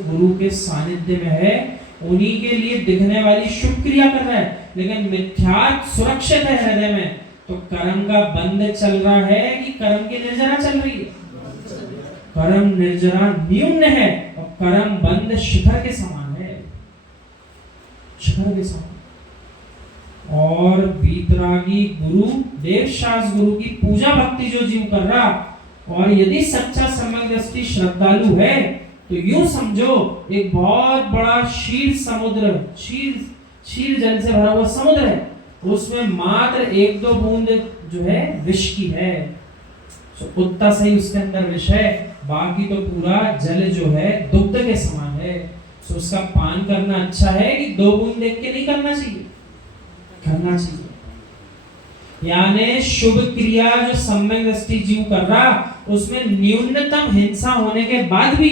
गुरु के सानिध्य में है, उन्हीं के लिए दिखने वाली शुभ क्रिया कर रहा है, लेकिन मिथ्यार्थ सुरक्षित है हृदय में, तो कर्म का बंध चल रहा है कि कर्म की निर्जरा चल रही है? कर्म निर्जरा न्यून है और कर्म बंध शिखर के समान है, शिखर के समान। और वीतरागी गुरु देवशास गुरु की पूजा भक्ति जो जीव कर रहा, और यदि सच्चा सम्यक दृष्टि श्रद्धालु है, तो यूं समझो एक बहुत बड़ा क्षीर समुद्र, क्षीर जल से भरा हुआ समुद्र है, उसमें मात्र 1-2 बूंद जो है विष की है, तो उतना सही उसके अंदर विष है, बाकी तो पूरा जल जो है दुग्ध के समान है। तो उसका पान करना अच्छा है कि 2 बूंद देख के नहीं करना चाहिए? करना चाहिए। यानी शुभ क्रिया जो सम्यक दृष्टि जीव कर रहा, उसमें न्यूनतम हिंसा होने के बाद भी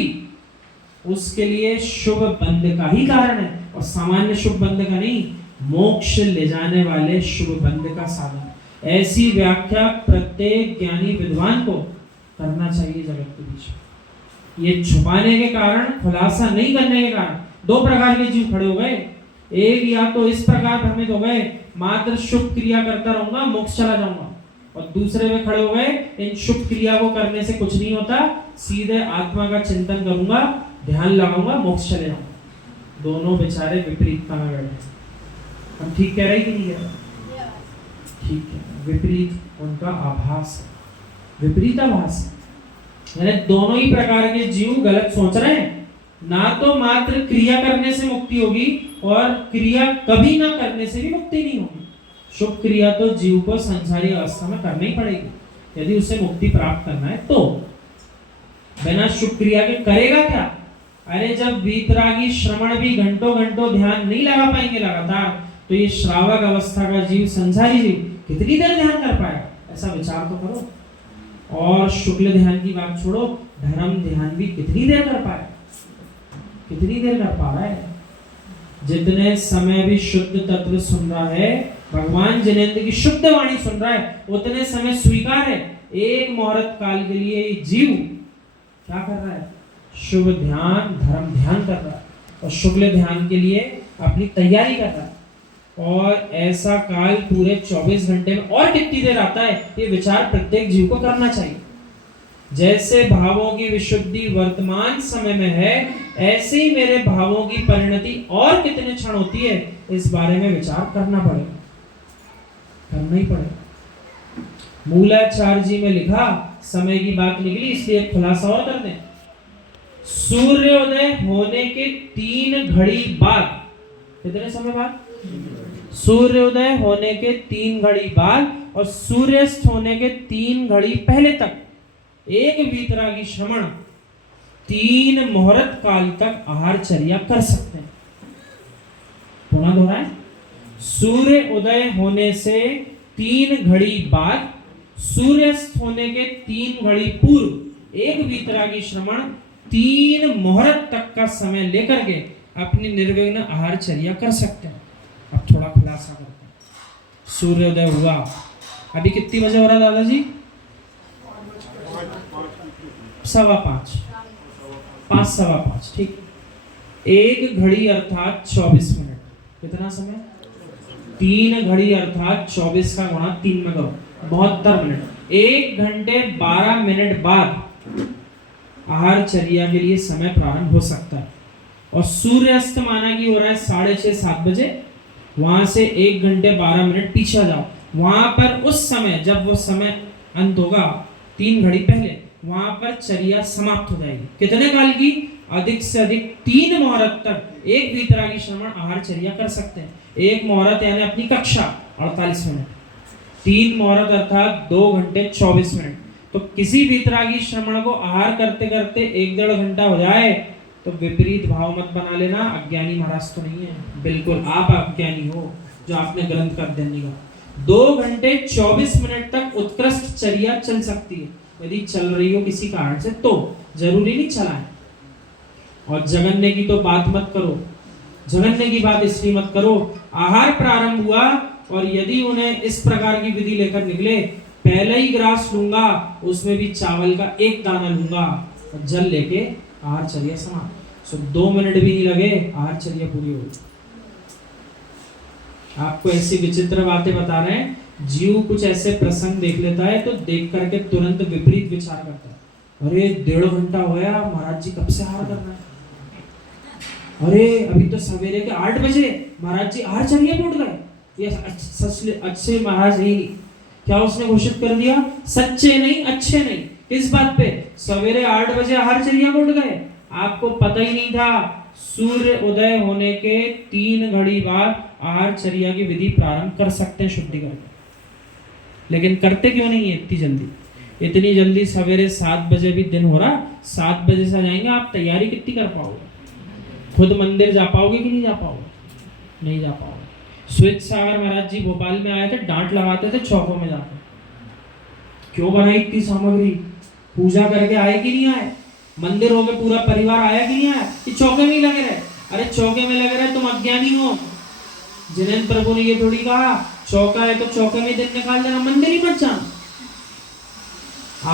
उसके लिए शुभ बंध का ही कारण है, और सामान्य शुभ बंध का नहीं, मोक्ष ले जाने वाले शुभ बंध का साधन। ऐसी व्याख्या प्रत्येक ज्ञानी विद्वान को करना चाहिए जगत के बीच। ये छुपाने के कारण, खुलासा नहीं करने के कारण 2 प्रकार के जीव खड़े हो गए। एक या तो इस प्रकार भ्रमित हो गए, मात्र शुभ क्रिया करता रहूंगा मोक्ष चला जाऊंगा, और दूसरे में खड़े हो गए, इन शुभ क्रिया को करने से कुछ नहीं होता, सीधे आत्मा का चिंतन करूंगा, ध्यान लगाऊंगा, मोक्ष चले जाऊंगा। दोनों बेचारे विपरीतता में बैठे। हम ठीक कह रहे कि नहीं कह रहे? ठीक है, विपरीत उनका आभास है, विपरीत आभास है। यानी दोनों ही प्रकार के जीव गलत सोच रहे हैं। ना तो मात्र क्रिया करने से मुक्ति होगी, और क्रिया कभी ना करने से भी मुक्ति नहीं होगी। शुभ क्रिया तो जीव को संसारी अवस्था में करनी ही पड़ेगी यदि उसे मुक्ति प्राप्त करना है। तो बिना शुभ क्रिया के करेगा क्या? अरे जब वीतरागी श्रवण भी घंटों घंटों ध्यान नहीं लगा पाएंगे लगातार, तो ये श्रावक अवस्था का जीव, संसारी जीव कितनी देर ध्यान कर पाएगा? ऐसा विचार तो करो। और शुक्ल ध्यान की बात छोड़ो, धर्म ध्यान भी कितनी देर कर पाए? कितनी देर कर पा रहा है? जितने समय भी शुद्ध तत्व सुन रहा है, भगवान जिनेंद्र की शुद्ध वाणी सुन रहा है, उतने समय स्वीकार है। एक मुहूर्त काल के लिए जीव क्या कर रहा है? शुभ ध्यान, धर्म ध्यान कर रहा है, और शुक्ल ध्यान के लिए अपनी तैयारी कर रहा है। और ऐसा काल पूरे 24 घंटे में और कितनी देर आता है, ये विचार प्रत्येक जीव को करना चाहिए। जैसे भावों की विशुद्धि वर्तमान समय में है, ऐसे ही मेरे भावों की परिणति और कितने क्षण होती है, इस बारे में विचार करना पड़ेगा, करना ही पड़ेगा। मूलाचार्य जी में लिखा, समय की बात निकली इसलिए खुलासा और कर दें। सूर्योदय होने के 3 घड़ी बाद, कितने समय बाद? सूर्योदय होने के 3 घड़ी बाद और सूर्यास्त होने के 3 घड़ी पहले तक एक वीतरागी श्रवण 3 मुहूर्त काल तक आहारचर्या कर सकते हैं। पुनः दोहराएं, सूर्य उदय होने से 3 घड़ी बाद, सूर्यास्त होने के 3 घड़ी पूर्व एक वीतरागी श्रवण 3 मुहूर्त तक का समय लेकर के अपनी निर्विघ्न आहारचर्या कर सकते हैं। अब थोड़ा खुलासा करते हैं। सूर्योदय हुआ, अभी कितनी बजे हो रहा दादाजी? 5:15, 5:15, ठीक। 1 घड़ी अर्थात 24 मिनट, कितना समय? 3 घड़ी अर्थात 24 का गुणा 3 में करो, 72 मिनट। 1 घंटे 12 मिनट बाद आहारचर्या के लिए समय प्रारंभ हो सकता है। और सूर्यास्त माना कि हो रहा है 6:30-7 बजे, वहां से 1 घंटे 12 मिनट पीछे जाओ, वहां पर उस समय, जब वो समय अंत होगा 3 घड़ी पहले, वहां पर चर्या समाप्त हो जाएगी। कितने काल की? अधिक से अधिक 3 मुहूर्त तक एक वीतरागी श्रवण आहारचर्या कर सकते हैं। 1 मुहूर्त यानी अपनी कक्षा 48 मिनट, 3 मुहूर्त अर्थात 2 घंटे 24 मिनट। तो किसी वीतरागी श्रवण को आहार करते करते 1-1.5 घंटा हो जाए तो विपरीत भाव मत बना लेना, अज्ञानी महाराज तो नहीं है, बिल्कुल आप अज्ञानी हो जो आपने ग्रंथ कर देने का। 2 घंटे 24 मिनट तक उत्कृष्ट चर्या चल सकती है, यदि चल रही हो किसी कारण से, तो जरूरी नहीं चलाएं। और जगन्ने की तो बात मत करो, जगन्ने की बात इसलिए मत करो, आहार प्रारंभ हुआ और यदि उन्हें इस प्रकार की विधि लेकर निकले, पहले ही ग्रास लूंगा, उसमें भी चावल का 1 दाना लूंगा और जल लेके आहारचर्या समाप्त। सो 2 मिनट भी नहीं लगे, आहारचर्या पूरी हो गई। आपको ऐसी विचित्र बातें बता रहे हैं। जीव कुछ ऐसे प्रसंग देख लेता है तो देख करके तुरंत विपरीत विचार करता है। अरे 1.5 घंटा हो गया, महाराज जी कब से आहार कर रहे हैं? अरे अभी तो सवेरे के 8 बजे महाराज जी आहारचर्या में उठ गए। ये अच्छे महाराज ही क्या उसने घोषित कर दिया? सच्चे नहीं, अच्छे नहीं। किस बात पे? सवेरे 8 बजे आहारचर्या में उठ गए। आपको पता ही नहीं था सूर्य उदय होने के 3 घड़ी बाद आहारचर्या की विधि प्रारंभ कर सकते हैं शुद्धि करके। लेकिन करते क्यों नहीं है इतनी जल्दी? इतनी जल्दी सवेरे 7 बजे भी दिन हो रहा, 7 बजे से जाएंगे, आप तैयारी कितनी कर पाओगे? खुद मंदिर जा पाओगे कि नहीं जा पाओगे? नहीं जा पाओगे। स्वेत सागर महाराज जी भोपाल में आए थे, डांट लगाते थे चौकों में जाकर, क्यों बनाई इतनी सामग्री? पूजा करके आए कि नहीं आए? मंदिर हो गए, पूरा परिवार आया कि नहीं आया? कि चौके में ही लगे रहे? अरे चौके में लगे रहे, तुम अज्ञानी हो। जिनेन्द्र प्रभु ने ये थोड़ी कहा चौका है तो चौके में दिन निकाल देना, मंदिर ही मत जाना।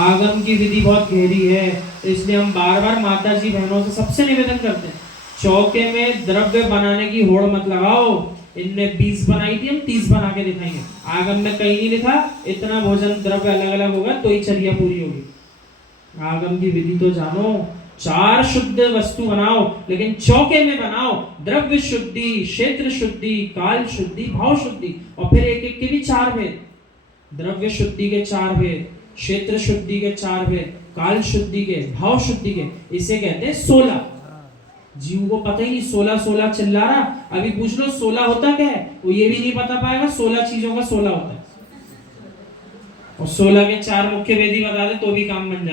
आगम की विधि बहुत गहरी है, इसलिए हम बार बार माता जी बहनों से सबसे निवेदन करते हैं, चौके में द्रव्य बनाने की होड़ मत लगाओ। इनने 20 बनाई थी, हम 30 बना के दिखाएंगे। आगम में कहीं नहीं लिखा इतना भोजन द्रव्य अलग अलग होगा तो ही चर्या पूरी होगी। आगम की विधि तो जानो, 4 शुद्ध वस्तु बनाओ, लेकिन चौके में बनाओ। द्रव्य शुद्धि, क्षेत्र शुद्धि, काल शुद्धि, भाव शुद्धि, और फिर एक एक के भी 4 भेद। द्रव्य शुद्धि के 4 भेद, क्षेत्र शुद्धि के 4 भेद, काल शुद्धि के, भाव शुद्धि के, इसे कहते हैं 16। जीव को पता ही नहीं, 16 चिल्ला रहा। अभी पूछ लो 16 होता क्या है, वो ये भी नहीं बता पाएगा। 16 चीजों का 16 होता है, और 16 के 4 मुख्य वेदी बता दे तो भी काम बन जाए।